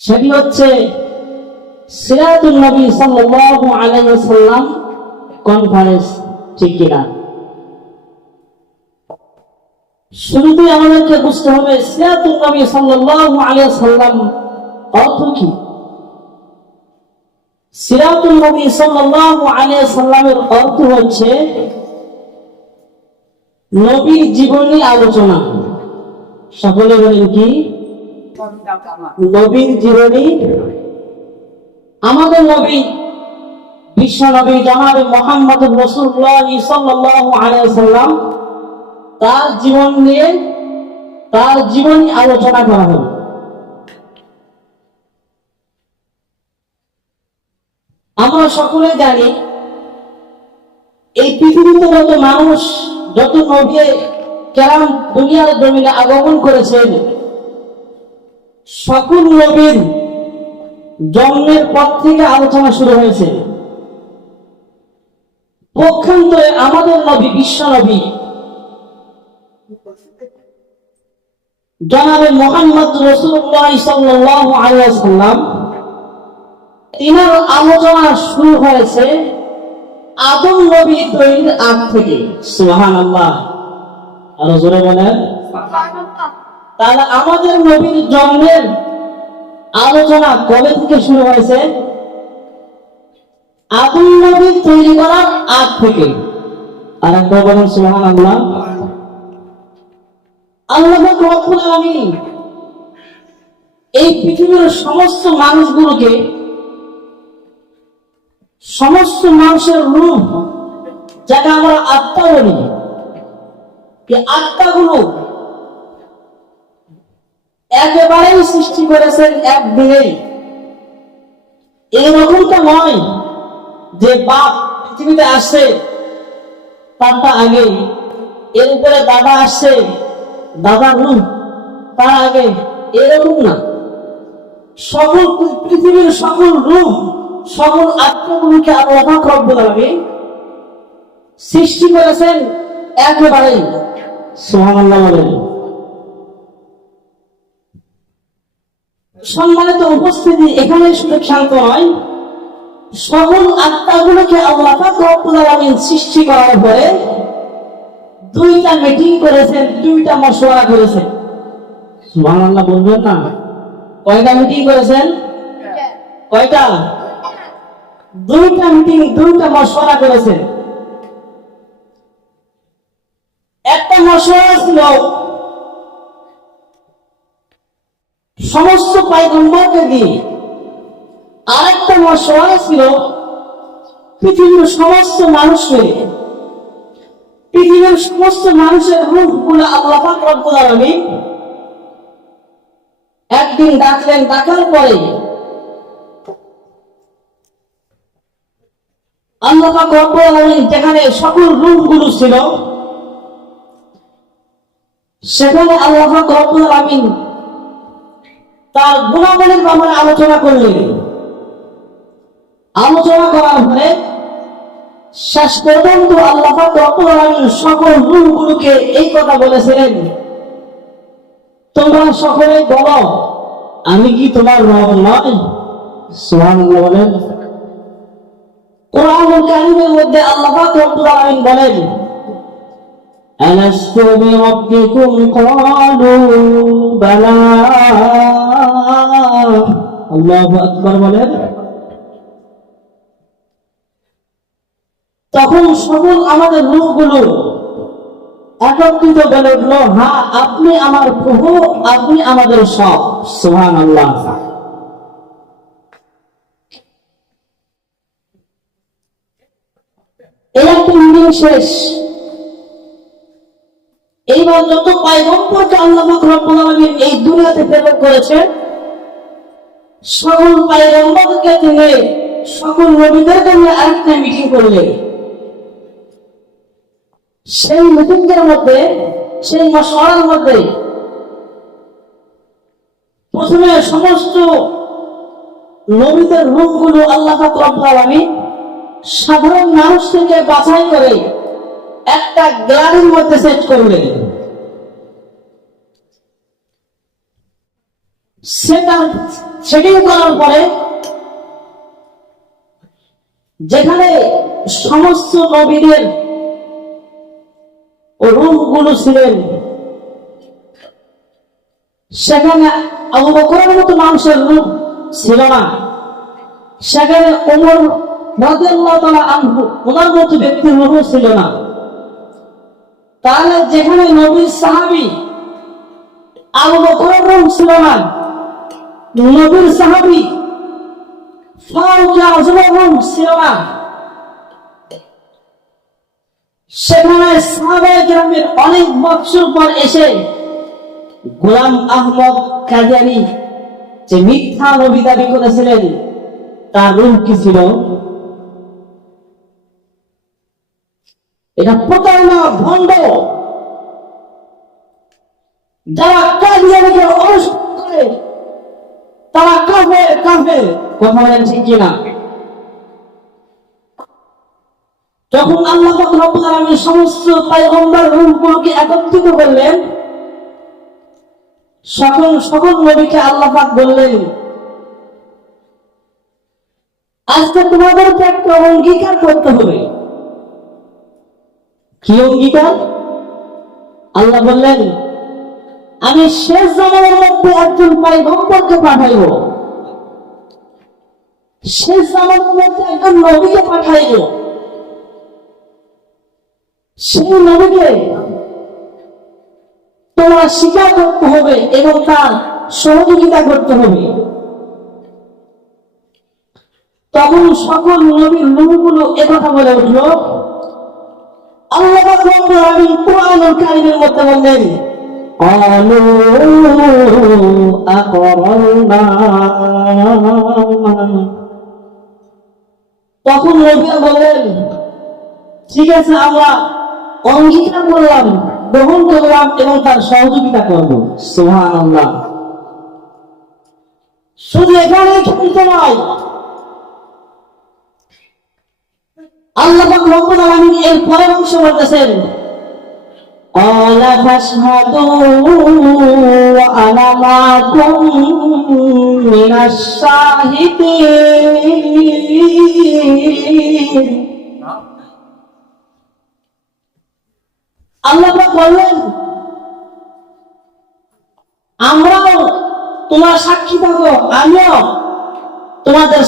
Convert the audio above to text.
সেটি হচ্ছে সিরাতুন নবী সাল্লাল্লাহু আলাইহি ওয়াসাল্লাম কনফারেন্স, ঠিক কিনা? শুরুতেই আমাদেরকে বুঝতে হবে সিরাতুন নবী সাল্লাল্লাহু আলাইহি ওয়াসাল্লাম অর্থ কি। সিরাতুন নবী সাল্লাল্লাহু আলাইহি ওয়াসাল্লামের অর্থ হচ্ছে নবীর জীবনী আলোচনা। সকলে বলেন কি? নবীর জীবনী। আমাদের নবী বিশ্ব নবী জনাবে মুহাম্মদুর রাসূলুল্লাহ সাল্লাল্লাহু আলাইহি ওয়াসাল্লাম, তার জীবন নিয়ে তার জীবনী আলোচনা করা হবে। আমরা সকলে জানি এই পৃথিবীতে যত মানুষ, যত নবী কেরাম দুনিয়ার জমিনে আগমন করেছেন, সকল নবীর জন্মের পর থেকে আলোচনা শুরু হয়েছে। পক্ষান্তরে আমাদের নবী বিশ্ব নবী জনাবে মুহাম্মদ রাসূলুল্লাহ সাল্লাল্লাহু আলাইহি ওয়াসাল্লাম, তিনার আলোচনা শুরু হয়েছে আদম নবী তৈরির আগ থেকে। সুবহানাল্লাহ, আরো জোরে বলেন সুবহানাল্লাহ। তাহলে আমাদের নবীর জন্মের আলোচনা কবে থেকে শুরু হয়েছে? আদম নবী তৈরি করার আগ থেকে। আর একবার বলেন সুবহানাল্লাহ। আল্লাহ রব্বুল আলামিন এই পৃথিবীর সমস্ত মানুষগুলোকে, সমস্ত মানুষের রূপ, যাকে আমরা আত্মা বলি, এই আত্মাগুলো একেবারেই সৃষ্টি করেছেন একদিনেই। এইরকমটা নয় যে বাপ পৃথিবীতে আসছে তারটা আগে, এর উপরে দাদা আসছে, দাদার রূপ তার আগে, এরকম না। সকল পৃথিবীর সকল রূপ, সকল আত্মাগুলোকে আল্লাহ রব্বুল আলামিন সৃষ্টি করেছেন একেবারেই। সুবহানাল্লাহ বলেন। সম্মানিত উপস্থিতি, এখানে শুধু ক্ষান্ত নয়, সকল আত্মাগুলোকে আল্লাহ রব্বুল আলামিন সৃষ্টি করার পরে দুইটা মিটিং করেছেন, দুইটা মশওয়ারা করেছেন। সুবহানাল্লাহ বলবেন না? কয়টা মিটিং করেছেন? কয়টা? দুইটা মিটিং, দুইটা মশওয়ারা করেছেন। একটা মশওয়ারা ছিল সমস্ত পয়গম্বরকে দিয়ে, আরেকটা মশওয়ারা ছিল পৃথিবীর সমস্ত মানুষকে। পৃথিবীর সমস্ত মানুষের রূপগুলো আল্লাহ পাক রব্বুল আলামিন একদিন ডাকলেন। ডাকার পরে আল্লাহ পাক রব্বুল আলামিন যেখানে সকল রূপগুলো ছিল, সেখানে আল্লাহ পাক রব্বুল আলামিন তার গুণাবলীর ব্যাপারে আলোচনা করলেন। আলোচনা করার পরে শেষ পর্যন্ত আল্লাহ পাক রব্বুল আলামিন সকল রূপগুলোকে এই কথা বলেছিলেন, তোমরা সকলে বলো, আমি কি তোমার রব নয়? সুবহানাল্লাহ বলেন। কোরআনুল কারীমের মধ্যে আল্লাহ পাক রব্বুল আলামিন বলেন, আলাস্তু বিরাব্বিকুম ক্বালু বালা। আল্লাহু আকবার বলেন। তখন সকল আমাদের রূপগুলো একত্রিত বলে উঠল, হ্যাঁ আপনি আমার প্রভু, আপনি আমাদের সব। সুবহানাল্লাহ। এই একটা মিটিং শেষ। এইবার যত পয়গম্বরকে আল্লাহ পাক রব্বুল আলামিন এই দুনিয়াতে প্রেরণ করেছে, সকল পয়গম্বরকে তিনি সকল নবীদেরকে নিয়ে আরেকটা মিটিং করলেন। সেই মিটিং এর মধ্যে, সেই মশওয়ারার মধ্যে প্রথমে সমস্ত নবীদের রূপগুলো আল্লাহ পাক রব্বুল আলামিন সাধারণ মানুষ থেকে বাছাই করে একটা গ্যালারির মধ্যে সেট করলেন। সেটা সেটিং করার পরে যেখানে সমস্ত নবীদের রূপগুলো ছিলেন, সেখানে আবু বকরের মতো মানুষের রূপ ছিল না, সেখানে ওমর রাদিয়াল্লাহু তাআলা আনহু ওনার মতো ব্যক্তির রূপ ছিল না। তাহলে যেখানে নবীর সাহাবী আবু বকরের রূপ ছিল না, নবীর সাহাবী ফারুক আযমের রূপ ছিল না, সেখানে সাহাবায়ে কেরামের অনেক বছর পর এসে গোলাম আহমদ কাদিয়ানী যে মিথ্যা নবী দাবি করেছিলেন, তার রূপ কি ছিল? এটা প্রতারণা, ভণ্ড। যারা কাদিয়ানীকে অনুসরণ করে তারা কাফের। কথা বলেন ঠিক কিনা? যখন আল্লাহ পাক রব্বুল আলামিন সমস্ত পয়গম্বর রূপগুলোকে একত্রিত করলেন, সকল নবীকে আল্লাহ পাক বললেন, আজকে তোমাদেরকে একটা অঙ্গীকার করতে হবে। কি অঙ্গীকার? আল্লাহ বললেন, আমি শেষ জামানার মধ্যে একজন পয়গম্বরকে পাঠাইব, শেষ জামানার মধ্যে একজন নবীকে পাঠাইব। সেই নবীকে তোমরা স্বীকার করতে হবে এবং তার সহযোগিতা করতে হবে। তখন সকল নবীর রূহগুলো একথা বলে উঠল। আল্লাহ রাব্বুল আলামিন কুরআনুল কারীমের মধ্যে বললেন, ক্বালু আকরারনা। তখন নবীরা বললেন, ঠিক আছে, আমরা অঙ্গীকার করলাম, গ্রহণ করলাম এবং তার সহযোগিতা করব। সুবহানাল্লাহ। শুধু এখানেই ক্ষান্ত নয়, আল্লাহ পাক রব্বুল আলামিন এর পরের অংশ বলতেছেন, ক্বালা ফাশহাদু ওয়া আনা মাআকুম মিনাশ শাহিদিন। আল্লাহ পাক বললেন, আমরাও তোমার সাক্ষী থাকো, আমিও তোমাদের